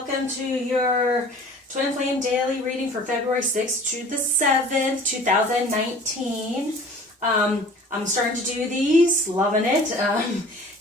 welcome to your Twin Flame Daily Reading for February 6th to the 7th, 2019. I'm starting to do these, loving it.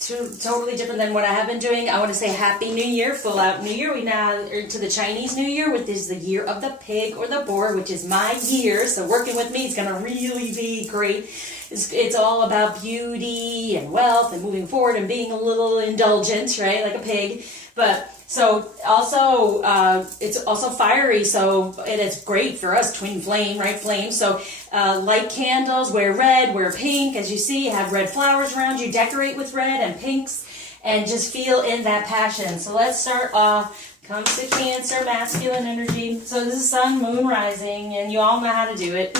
Totally different than what I have been doing. I want to say Happy New Year, full out New Year. We now are into the Chinese New Year, which is the year of the pig or the boar, which is my year. So working with me is going to really be great. It's all about beauty and wealth and moving forward and being a little indulgent, right? Like a pig. But so also, it's also fiery, so it is great for us, twin flame, right? Flame. So light candles, wear red, wear pink. As you see, have red flowers around you, decorate with red and pinks, and just feel in that passion. So let's start off. Comes to Cancer, masculine energy. So this is sun, moon, rising, and you all know how to do it.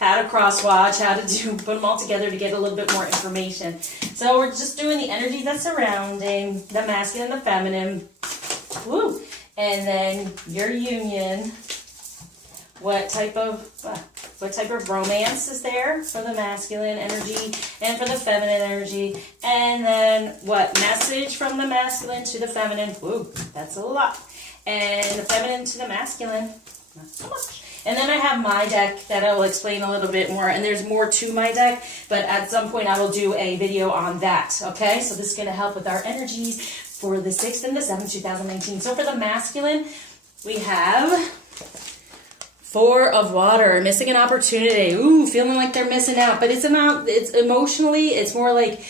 How to cross watch, how to put them all together to get a little bit more information. So we're just doing the energy that's surrounding the masculine and the feminine. Woo! And then your union. What type of romance is there for the masculine energy and for the feminine energy? And then what message from the masculine to the feminine? Woo, that's a lot. And the feminine to the masculine, not so much. And then I have my deck that I'll explain a little bit more. And there's more to my deck, but at some point I will do a video on that. Okay, so this is going to help with our energies for the 6th and the 7th, 2019. So for the masculine, we have 4 of water, missing an opportunity. Ooh, feeling like they're missing out. But it's emotionally, it's more like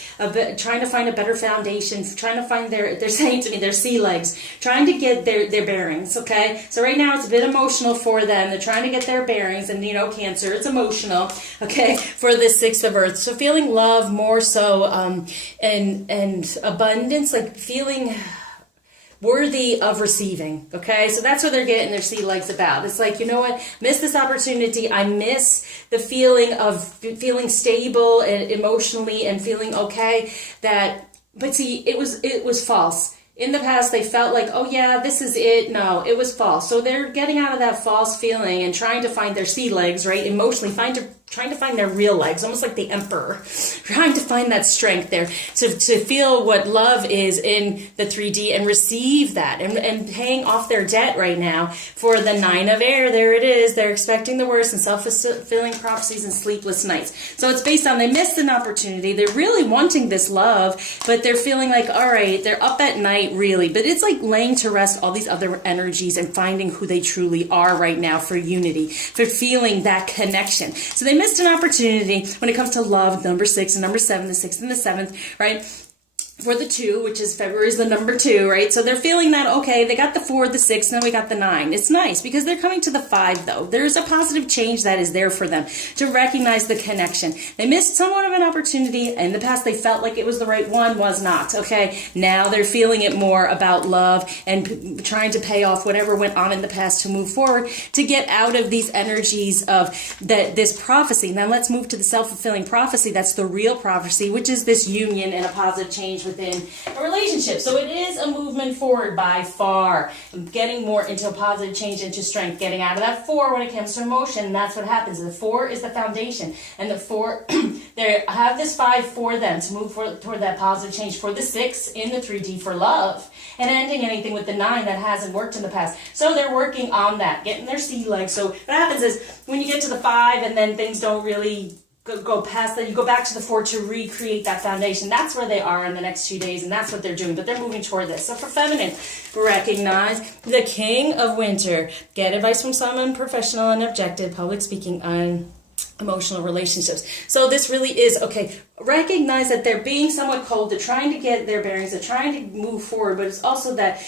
trying to find a better foundation, trying to find they're saying to me, their sea legs, trying to get their bearings, okay? So right now it's a bit emotional for them. They're trying to get their bearings, and you know, Cancer, it's emotional, okay, for the 6th of Earth. So feeling love more so, and abundance, like feeling worthy of receiving, okay? So that's what they're getting their sea legs about. It's like, you know what? Miss this opportunity. I miss the feeling of feeling stable and emotionally and feeling okay. But see, it was false. In the past, they felt like, oh yeah, this is it. No, it was false. So they're getting out of that false feeling and trying to find their sea legs, right? Emotionally, trying to find their real legs, almost like the emperor, trying to find that strength there to feel what love is in the 3D and receive that and paying off their debt right now for the 9 of air. There it is. They're expecting the worst and self-fulfilling prophecies and sleepless nights. So it's based on they missed an opportunity. They're really wanting this love, but they're feeling like, all right, they're up at night really, but it's like laying to rest all these other energies and finding who they truly are right now for unity, for feeling that connection. So they missed an opportunity when it comes to love, number 6 and number 7, the 6th and the 7th, right? For the 2, which is February is the number 2, right? So they're feeling that, okay, they got the 4, the 6, now we got the 9. It's nice because they're coming to the 5, though. There's a positive change that is there for them to recognize the connection. They missed somewhat of an opportunity. In the past, they felt like it was the right one, was not, okay? Now they're feeling it more about love and trying to pay off whatever went on in the past to move forward, to get out of these energies of this prophecy. Now let's move to the self-fulfilling prophecy. That's the real prophecy, which is this union and a positive change within a relationship. So it is a movement forward by far, getting more into a positive change, into strength, getting out of that 4 when it comes to emotion. And that's what happens. The 4 is the foundation, and the 4 they have this 5 for them to move toward that positive change. For the 6 in the 3D for love, and ending anything with the 9 that hasn't worked in the past. So they're working on that, getting their sea legs. So what happens is when you get to the 5 and then things don't really go past that, you go back to the 4 to recreate that foundation. That's where they are in the next 2 days, and that's what they're doing, but they're moving toward this. So for feminine, recognize the King of Winter. Get advice from someone professional and objective, public speaking on emotional relationships. So this really is, okay, recognize that they're being somewhat cold. They're trying to get their bearings. They're trying to move forward, but it's also that,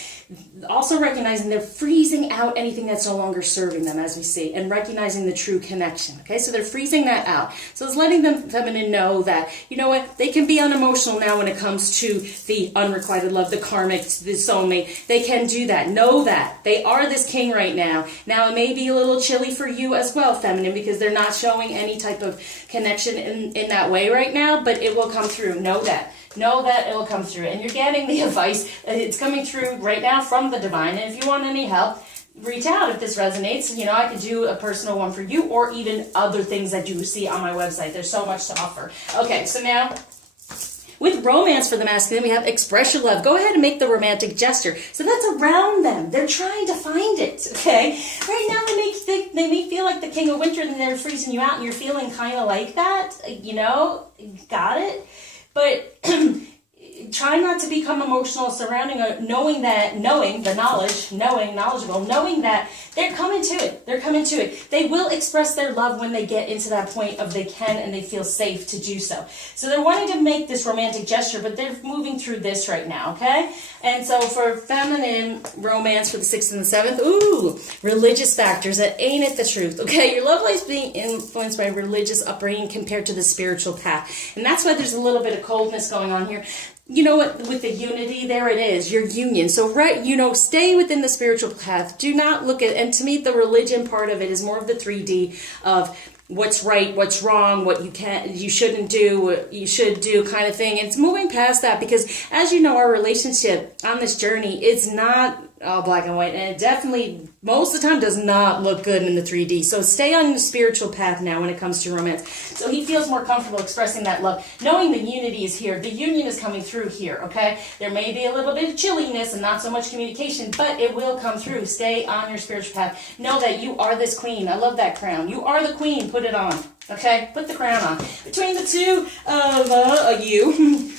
also recognizing they're freezing out anything that's no longer serving them, as we see, and recognizing the true connection. Okay, so they're freezing that out. So it's letting them feminine know that, you know what, they can be unemotional now when it comes to the unrequited love, the karmic, the soulmate. They can do that. Know that they are this king right now. Now it may be a little chilly for you as well, feminine, because they're not showing any type of connection in that way right now, but it will come through. Know that. Know that it will come through. And you're getting the advice. It's coming through right now from the divine. And if you want any help, reach out if this resonates. You know, I could do a personal one for you, or even other things that you see on my website. There's so much to offer. Okay, so now With romance for the masculine, we have express your love. Go ahead and make the romantic gesture. So that's around them. They're trying to find it, okay? Right now they may feel like the king of winter and they're freezing you out and you're feeling kind of like that, you know, got it? But try not to become emotional surrounding knowing that they're coming to it. They're coming to it. They will express their love when they get into that point of they can and they feel safe to do so. So they're wanting to make this romantic gesture, but they're moving through this right now, okay? And so for feminine romance for the 6th and the 7th, ooh, religious factors. That ain't it the truth, okay? Your love life is being influenced by religious upbringing compared to the spiritual path. And that's why there's a little bit of coldness going on here. You know what, with the unity, there it is, your union. So, right, you know, stay within the spiritual path. Do not look at, and to me, the religion part of it is more of the 3D of what's right, what's wrong, what you shouldn't do, what you should do kind of thing. It's moving past that because, as you know, our relationship on this journey is not all black and white, and it definitely, most of the time, does not look good in the 3D. So stay on the spiritual path now when it comes to romance. So he feels more comfortable expressing that love, knowing the unity is here. The union is coming through here, okay? There may be a little bit of chilliness and not so much communication, but it will come through. Stay on your spiritual path. Know that you are this queen. I love that crown. You are the queen. Put it on, okay? Put the crown on. Between the two of you...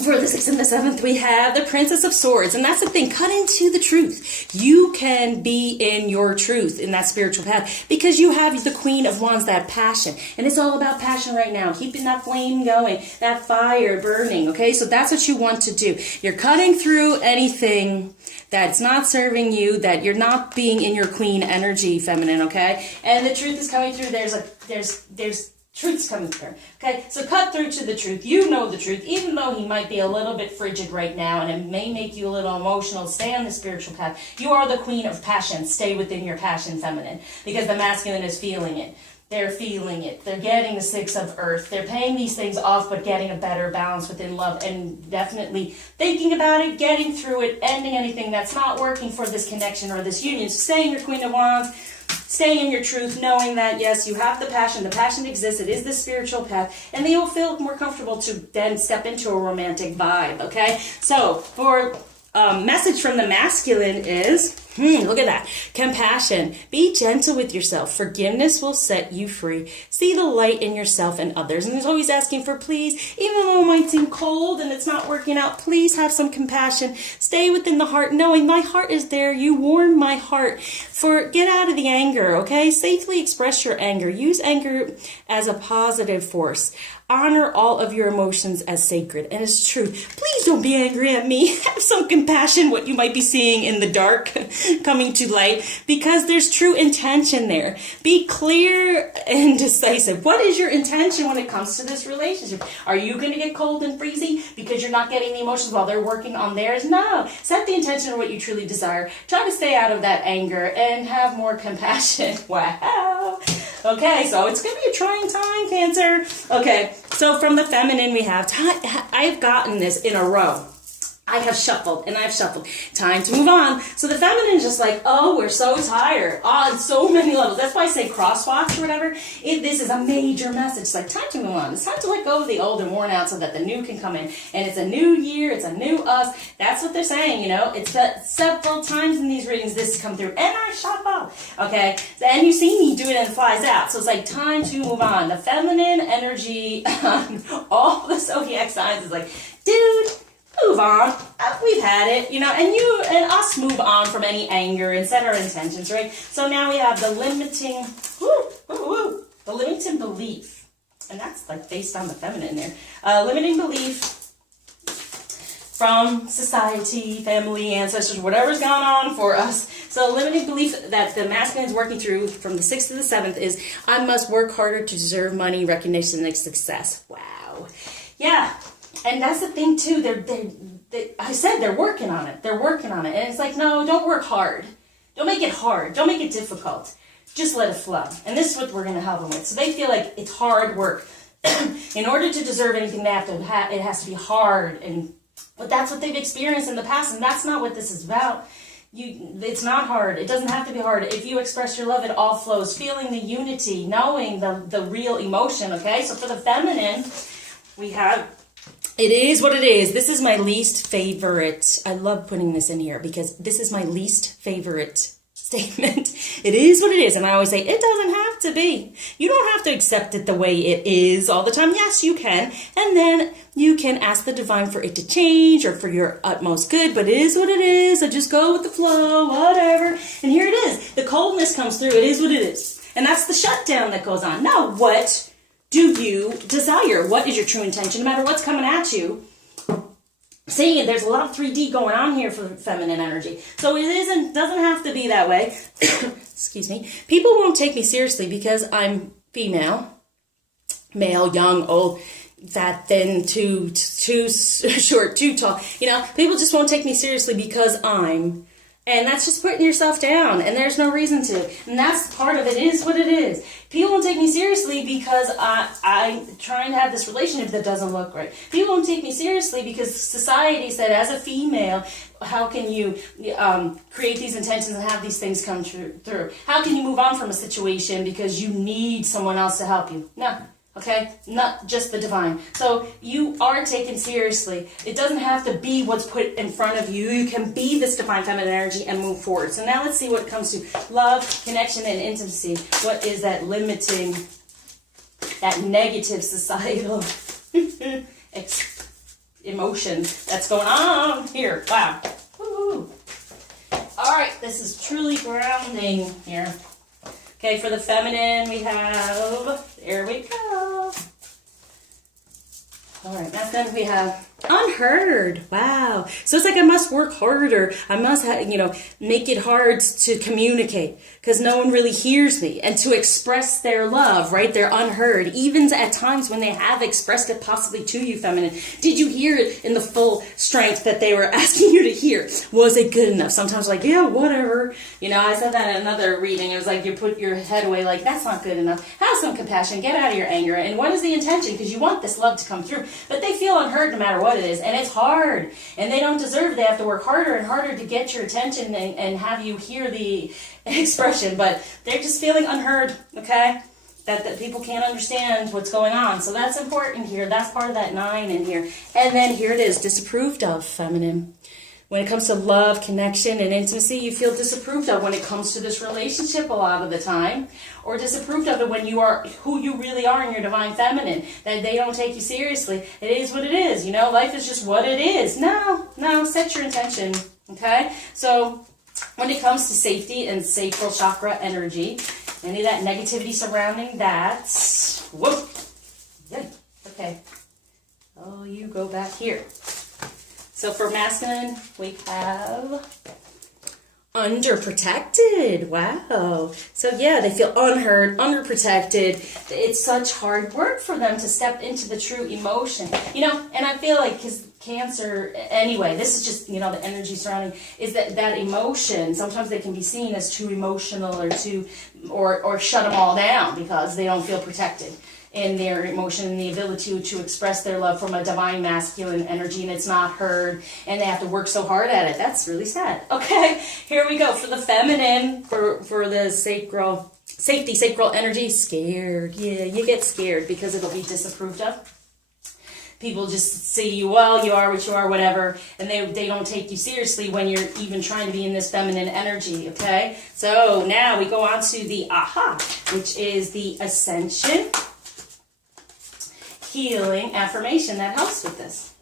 For the 6th and the 7th, we have the Princess of Swords. And that's the thing, cut into the truth. You can be in your truth in that spiritual path because you have the Queen of Wands, that passion. And it's all about passion right now, keeping that flame going, that fire burning, okay? So that's what you want to do. You're cutting through anything that's not serving you, that you're not being in your queen energy, feminine, okay? And the truth is coming through. There's truth's coming through. Okay, so cut through to the truth. You know the truth, even though he might be a little bit frigid right now and it may make you a little emotional. Stay on the spiritual path. You are the queen of passion. Stay within your passion, feminine, because the masculine is feeling it. They're feeling it. They're getting the 6 of earth. They're paying these things off, but getting a better balance within love and definitely thinking about it, getting through it, ending anything that's not working for this connection or this union. So stay in your Queen of Wands. Stay in your truth, knowing that, yes, you have the passion. The passion exists. It is the spiritual path. And then you'll feel more comfortable to then step into a romantic vibe, okay? So, for message from the masculine is, look at that. Compassion. Be gentle with yourself. Forgiveness will set you free. See the light in yourself and others. And he's always asking for please. Even though it might seem cold and it's not working out, please have some compassion. Stay within the heart, knowing my heart is there. You warm my heart. Get out of the anger, okay? Safely express your anger. Use anger as a positive force. Honor all of your emotions as sacred and as truth. Please don't be angry at me. Have some compassion what you might be seeing in the dark coming to light, because there's true intention there. Be clear and decisive. What is your intention when it comes to this relationship? Are you going to get cold and freezy because you're not getting the emotions while they're working on theirs? No. Set the intention of what you truly desire. Try to stay out of that anger and have more compassion. Wow. Okay, so it's going to be a trying time, Cancer. Okay, so from the feminine we have, I've gotten this in a row. I have shuffled and I've shuffled. Time to move on. So the feminine is just like, oh, we're so tired. On so many levels. That's why I say crosswatch or whatever. This is a major message. It's like, time to move on. It's time to let go of the old and worn out so that the new can come in. And it's a new year. It's a new us. That's what they're saying, you know. It's several times in these readings this has come through. And I shuffle. Okay. And you see me do it and it flies out. So it's like, time to move on. The feminine energy on all the zodiac signs is like, dude, move on. We've had it, you know, and you and us move on from any anger and set our intentions, right? So now we have the limiting, the limiting belief, and that's like based on the feminine there. Limiting belief from society, family, ancestors, whatever's gone on for us. So limiting belief that the masculine is working through from the 6th to the 7th is, I must work harder to deserve money, recognition, and success. Wow. Yeah. And that's the thing too. I said they're working on it. They're working on it, and it's like, no, don't work hard. Don't make it hard. Don't make it difficult. Just let it flow. And this is what we're going to help them with. So they feel like it's hard work. In order to deserve anything, it has to be hard. But that's what they've experienced in the past, and that's not what this is about. It's not hard. It doesn't have to be hard. If you express your love, it all flows. Feeling the unity, knowing the real emotion. Okay. So for the feminine, we have It is what it is. This is my least favorite. I love putting this in here because this is my least favorite statement. It is what it is. And I always say, it doesn't have to be. You don't have to accept it the way it is all the time. Yes, you can. And then you can ask the divine for it to change or for your utmost good. But it is what it is. I just go with the flow, whatever. And here it is. The coldness comes through. It is what it is. And that's the shutdown that goes on. Now, what do you desire? What is your true intention? No matter what's coming at you. See, there's a lot of 3D going on here for feminine energy. So it doesn't have to be that way. Excuse me. People won't take me seriously because I'm female, male, young, old, fat, thin, too short, too tall. You know, people just won't take me seriously because I'm. And that's just putting yourself down, and there's no reason to. And that's part of it, is what it is. People won't take me seriously because I'm trying to have this relationship that doesn't look right. People won't take me seriously because society said, as a female, how can you create these intentions and have these things come through? How can you move on from a situation because you need someone else to help you? No. Okay, not just the divine. So you are taken seriously. It doesn't have to be what's put in front of you. You can be this divine feminine energy and move forward. So now let's see what comes to love, connection, and intimacy. What is that limiting, that negative societal emotion that's going on here? Wow. Woo-hoo. All right, this is truly grounding here. Okay, for the feminine, we have, there we go. All right, masculine, we have unheard. Wow. So it's like I must work harder. I must, make it hard to communicate because no one really hears me, and to express their love, right? They're unheard. Even at times when they have expressed it possibly to you, feminine, did you hear it in the full strength that they were asking you to hear? Was it good enough? Sometimes like, yeah, whatever. I said that in another reading. It was like you put your head away like, that's not good enough. Have some compassion. Get out of your anger. And what is the intention? Because you want this love to come through. But they feel unheard no matter what it is. And it's hard. And they don't deserve it. They have to work harder and harder to get your attention and have you hear the expression. But they're just feeling unheard, okay? That people can't understand what's going on. So that's important here. That's part of that 9 in here. And then here it is, disapproved of, feminine. When it comes to love, connection, and intimacy, you feel disapproved of when it comes to this relationship a lot of the time. Or disapproved of it when you are who you really are in your divine feminine. That they don't take you seriously. It is what it is. Life is just what it is. No, set your intention. Okay? So when it comes to safety and sacral chakra energy, any of that negativity surrounding that, whoop. Yeah, okay. Oh, you go back here. So for masculine, we have underprotected. Wow. So yeah, they feel unheard, underprotected. It's such hard work for them to step into the true emotion. And I feel like because Cancer, anyway, this is just, the energy surrounding, is that emotion. Sometimes they can be seen as too emotional or shut them all down because they don't feel protected in their emotion and the ability to express their love from a divine masculine energy, and it's not heard, and they have to work so hard at it. That's really sad. Okay, here we go. For the feminine, for the sacral energy, scared. Yeah, you get scared because it'll be disapproved of. People just see you, well, you are what you are, whatever, and they don't take you seriously when you're even trying to be in this feminine energy, okay? So now we go on to the aha, which is the ascension healing affirmation that helps with this.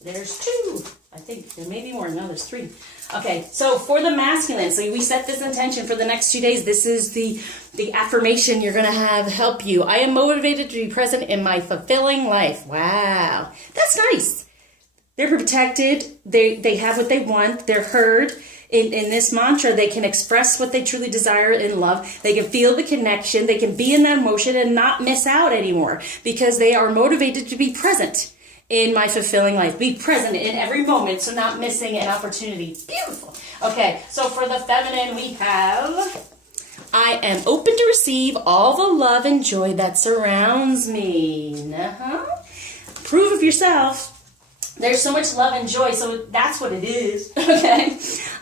There's 2. I think there may be more. No, there's 3. Okay, so for the masculine, so we set this intention for the next 2 days. This is the affirmation you're going to have help you. I am motivated to be present in my fulfilling life. Wow, that's nice. They're protected. They have what they want. They're heard. In this mantra, they can express what they truly desire in love. They can feel the connection. They can be in that emotion and not miss out anymore because they are motivated to be present in my fulfilling life. Be present in every moment, so not missing an opportunity. Beautiful. Okay, so for the feminine, we have, I am open to receive all the love and joy that surrounds me. Approve of yourself. There's so much love and joy, so that's what it is, okay?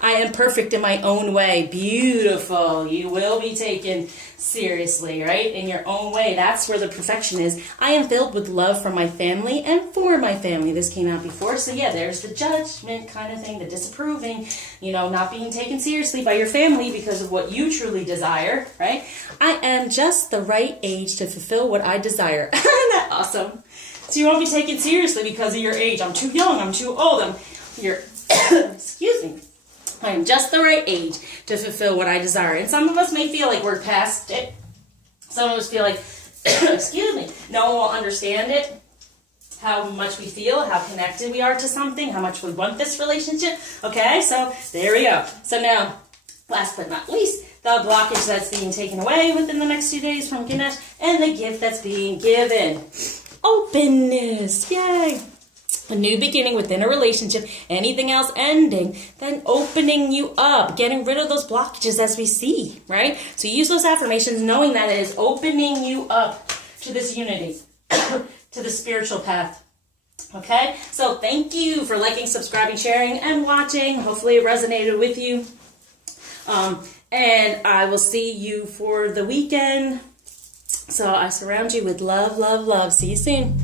I am perfect in my own way. Beautiful. You will be taken seriously, right? In your own way. That's where the perfection is. I am filled with love from my family and for my family. This came out before. So yeah, there's the judgment kind of thing, the disapproving, not being taken seriously by your family because of what you truly desire, right? I am just the right age to fulfill what I desire. Isn't that awesome? So you won't be taken seriously because of your age. I'm too young. I'm too old. Excuse me. I am just the right age to fulfill what I desire. And some of us may feel like we're past it. Some of us feel like, excuse me, no one will understand it. How much we feel, how connected we are to something, how much we want this relationship. Okay, so there we go. So now, last but not least, the blockage that's being taken away within the next 2 days from Ganesh, and the gift that's being given. Openness. Yay. A new beginning within a relationship, anything else ending, then opening you up, getting rid of those blockages as we see, right? So use those affirmations knowing that it is opening you up to this unity, to the spiritual path. Okay? So thank you for liking, subscribing, sharing, and watching. Hopefully it resonated with you. And I will see you for the weekend. So I surround you with love, love, love. See you soon.